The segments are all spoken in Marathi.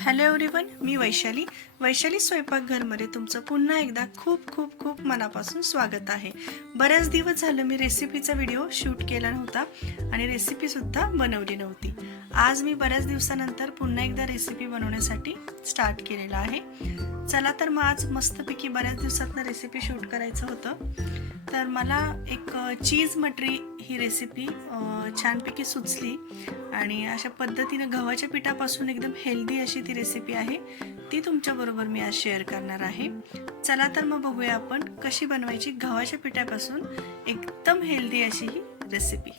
हॅलो एव्हरीवन मी वैशाली. वैशाली स्वयंपाकघरमध्ये तुमचं पुन्हा एकदा खूप खूप खूप मनापासून स्वागत आहे. बऱ्याच दिवस झालं मी रेसिपीचा व्हिडिओ शूट केला नव्हता आणि रेसिपीसुद्धा बनवली नव्हती. आज मी बऱ्याच दिवसानंतर पुन्हा एकदा रेसिपी बनवण्यासाठी स्टार्ट केलेला आहे. चला तर मग आज मस्तपैकी बऱ्याच दिवसातनं रेसिपी शूट करायचं होतं. तर मला एक चीज मटरी ही रेसिपी छानपैकी सुचली. आणि अशा पद्धतीनं गव्हाच्या पिठापासून एकदम हेल्दी अशी ती रेसिपी आहे. ती तुमच्याबरोबर मी आज शेअर करणार आहे. चला तर मग बघूया आपण कशी बनवायची गव्हाच्या पिठापासून एकदम हेल्दी अशी ही रेसिपी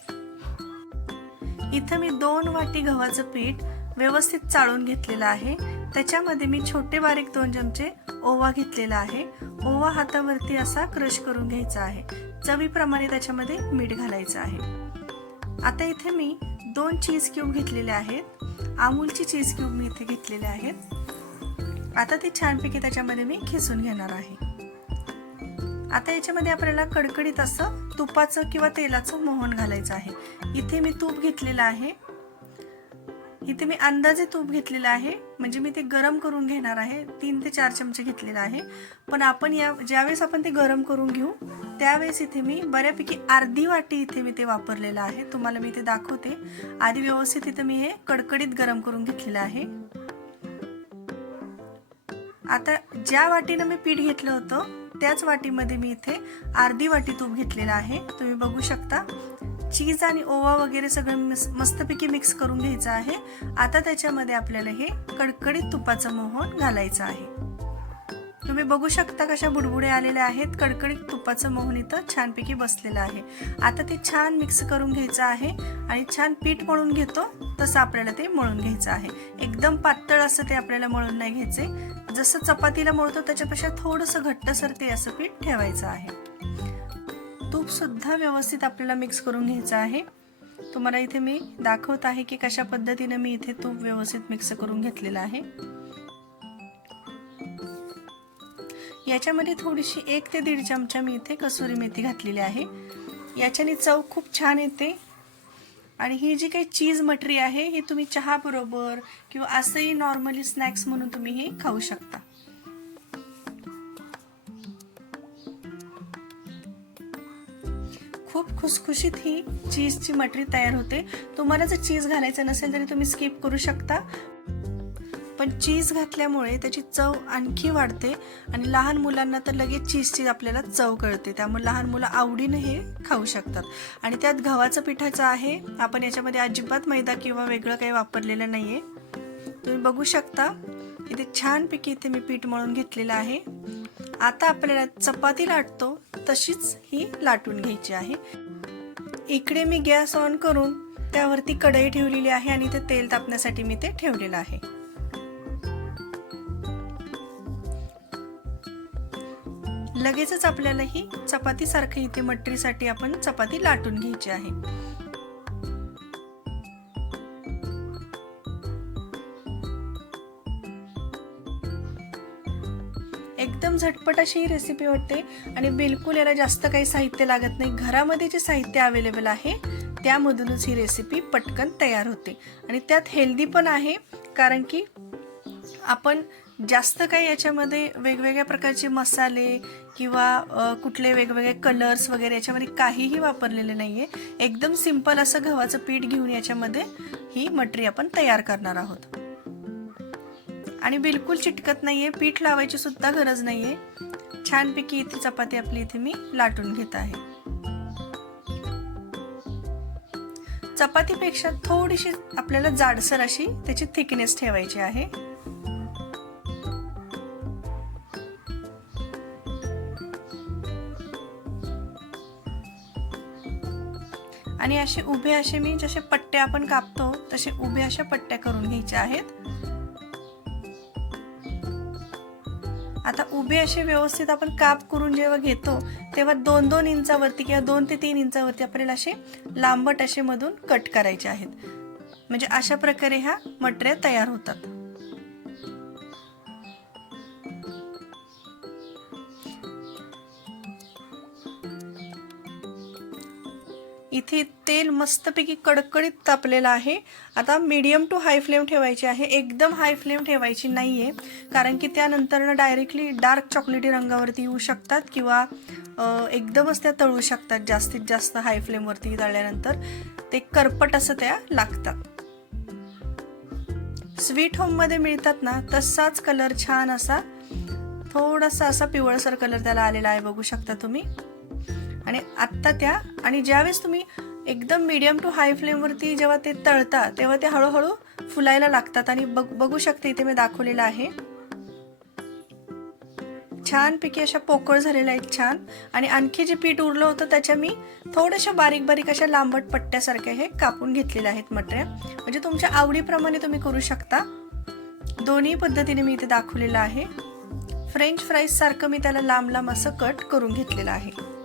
इथं मी दोन वाटी गव्हाचं पीठ व्यवस्थित चाळून घेतलेलं आहे. त्याच्यामध्ये मी छोटे बारीक दोन चमचे ओवा घेतलेला आहे. ओवा हातावरती असा क्रश करून घ्यायचा आहे. चवीप्रमाणे त्याच्यामध्ये मीठ घालायचं आहे. आता इथे मी दोन चीज क्यूब घेतलेले आहेत. अमूलची चीज क्यूब मी इथे घेतलेले आहेत. आता ते छानपैकी त्याच्यामध्ये मी खिसून घेणार आहे. आता याच्यामध्ये आपल्याला कडकडीत असं तुपाचं किंवा तेलाचं मोहन घालायचं आहे. इथे मी तूप घेतलेलं आहे. इथे मी अंदाजे तूप घेतलेलं आहे. म्हणजे मी ते गरम करून घेणार आहे. तीन ते चार चमचे घेतलेलं आहे. पण आपण या ज्यावेळेस आपण ते गरम करून घेऊ त्यावेळेस इथे मी बऱ्यापैकी अर्धी वाटी इथे मी ते वापरलेलं आहे. तुम्हाला मी ते दाखवते. आधी व्यवस्थित इथे मी हे कडकडीत गरम करून घेतलेलं आहे. आता ज्या वाटीनं मी पीठ घेतलं होतं त्याच वाटीमध्ये मी इथे अर्धी वाटी तूप घेतलेलं आहे. तुम्ही बघू शकता. चीज आणि ओवा वगैरे सगळं मस्तपैकी मिक्स करून घ्यायचं आहे. आता त्याच्यामध्ये आपल्याला हे कडकडीत तुपाचं मोहन घालायचं आहे. तुम्ही बघू शकता कशा बुडबुडे आलेल्या आहेत. कडकडीत तुपाचं मोहन इथं छानपैकी बसलेलं आहे. आता ते छान मिक्स करून घ्यायचं आहे आणि छान पीठ मळून घेतो तसं आपल्याला ते मळून घ्यायचं आहे. एकदम पातळ असं ते आपल्याला मळून नाही घ्यायचे. जसं चपातीला मळतो त्याच्यापेक्षा थोडंसं घट्टसर ते असं पीठ ठेवायचं आहे. तूप सुद्धा व्यवस्थित आपल्याला मिक्स करून घ्यायचं आहे. तुम्हाला इथे मी दाखवत आहे की कशा पद्धतीने मी इथे तूप व्यवस्थित मिक्स करून घेतलेलं आहे. याच्यामध्ये थोडीशी एक ते दीड चमचा मी इथे कसुरी मेथी घातलेली आहे. याच्याने चव खूप छान येते. आणि ही जी काही चीज मटरी आहे ही तुम्ही चहा बरोबर किंवा असंही नॉर्मली स्नॅक्स म्हणून तुम्ही हे खाऊ शकता. खुसखुशीत ही चीजची मटरी तयार होते. तुम्हाला जर चीज घालायचं नसेल तरी तुम्ही स्किप करू शकता. पण चीज घातल्यामुळे त्याची चव आणखी वाढते आणि लहान मुलांना तर लगेच चीजची आपल्याला चव कळते. त्यामुळे लहान मुलं आवडीनं हे खाऊ शकतात. आणि त्यात गव्हाचं पिठाचं आहे आपण याच्यामध्ये अजिबात मैदा किंवा वेगळं काही वापरलेलं नाही आहे तुम्ही बघू शकता इथे छानपैकी इथे मी पीठ मळून घेतलेलं आहे. आता आपल्याला चपाती लाटतो तशीच ही लाटून घ्यायची आहे. इकडे मी गॅस ऑन करून त्यावरती कढई ठेवलेली आहे आणि ते तेल तापण्यासाठी मी ते ठेवलेलं आहे. लगेचच आपल्याला ही चपाती इथे मटरीसाठी आपण चपाती लाटून घ्यायची आहे. एकदम झटपट अशी ही रेसिपी वाटते आणि बिलकुल याला जास्त काही साहित्य लागत नाही. घरामध्ये जे साहित्य अवेलेबल आहे त्यामधूनच ही रेसिपी पटकन तयार होते. आणि त्यात हेल्दी पण आहे कारण की आपण जास्त काही याच्यामध्ये वेगवेगळ्या प्रकारचे मसाले किंवा कुठले वेगवेगळे कलर्स वगैरे याच्यामध्ये काहीही वापरलेले नाही आहे एकदम सिंपल असं गव्हाचं पीठ घेऊन याच्यामध्ये ही मटरी आपण तयार करणार आहोत. आणि बिलकुल चिटकत नाही आहे पीठ लावायची सुद्धा गरज नाही आहे छानपैकी इथे चपाती आपली इथे मी लाटून घेत आहे. चपातीपेक्षा थोडीशी आपल्याला जाडसर अशी त्याची थिकनेस ठेवायची आहे. आणि असे उभे असे मी जसे पट्टे आपण कापतो तसे उभे अशा पट्ट्या करून घ्यायच्या आहेत. आता उभे असे व्यवस्थित आपण काप करून जेव्हा घेतो तेव्हा दोन दोन इंचावरती किंवा दोन ते तीन इंचावरती आपल्याला असे लांबट असे मधून कट करायचे आहेत. म्हणजे अशा प्रकारे ह्या मटऱ्या तयार होतात. इथे तेल मस्तपैकी कडकडीत तापलेलं आहे. आता मीडियम टू हाय फ्लेम ठेवायची आहे. एकदम हाय फ्लेम ठेवायची नाही आहे कारण की त्यानंतरनं डायरेक्टली डार्क चॉकलेटी रंगावरती येऊ शकतात किंवा एकदमच त्या तळू शकतात. जास्तीत जास्त हाय फ्लेमवरती तळल्यानंतर ते करपट असं त्या लागतात. स्वीट होममध्ये मिळतात ना तसाच कलर छान असा थोडासा असा पिवळसर कलर त्याला आलेला आहे. बघू शकता तुम्ही. आणि आत्ता त्या आणि ज्यावेळेस तुम्ही एकदम मीडियम टू हाय फ्लेमवरती जेव्हा ते तळता तेव्हा ते हळूहळू फुलायला लागतात. आणि बघ बघू शकते इथे मी दाखवलेलं आहे. छानपैकी अशा पोकळ झालेल्या आहेत छान. आणि आणखी जे पीठ उरलं होतं त्याच्या मी थोड्याशा बारीक बारीक अशा लांबट पट्ट्यासारख्या हे कापून घेतलेल्या आहेत मटेरियल म्हणजे तुमच्या आवडीप्रमाणे तुम्ही करू शकता. दोन्ही पद्धतीने मी इथे दाखवलेलं आहे. फ्रेंच फ्राईज सारखं मी त्याला लांब लांब असं कट करून घेतलेलं आहे.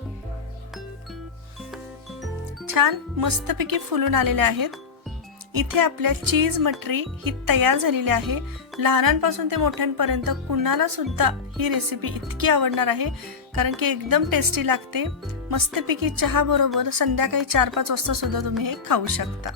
छान मस्तपैकी फुलून आलेले आहेत. इथे आपल्या चीज मटरी ही तयार झालेली आहे. लहानांपासून ते मोठ्यांपर्यंत कुणाला सुद्धा ही रेसिपी इतकी आवडणार आहे. कारण की एकदम टेस्टी लागते. मस्तपैकी चहा बरोबर संध्याकाळी चार पाच वाजता सुद्धा तुम्ही हे खाऊ शकता.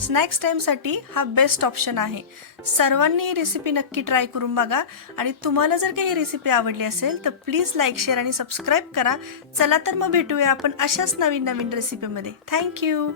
स्नॅक्स टाईमसाठी हा बेस्ट ऑप्शन आहे. सर्वांनी ही रेसिपी नक्की ट्राय करून बघा. आणि तुम्हाला जर काही ही रेसिपी आवडली असेल तर प्लीज लाईक शेअर आणि सबस्क्राईब करा. चला तर मग भेटूया आपण अशाच नवीन नवीन रेसिपीमध्ये थँक्यू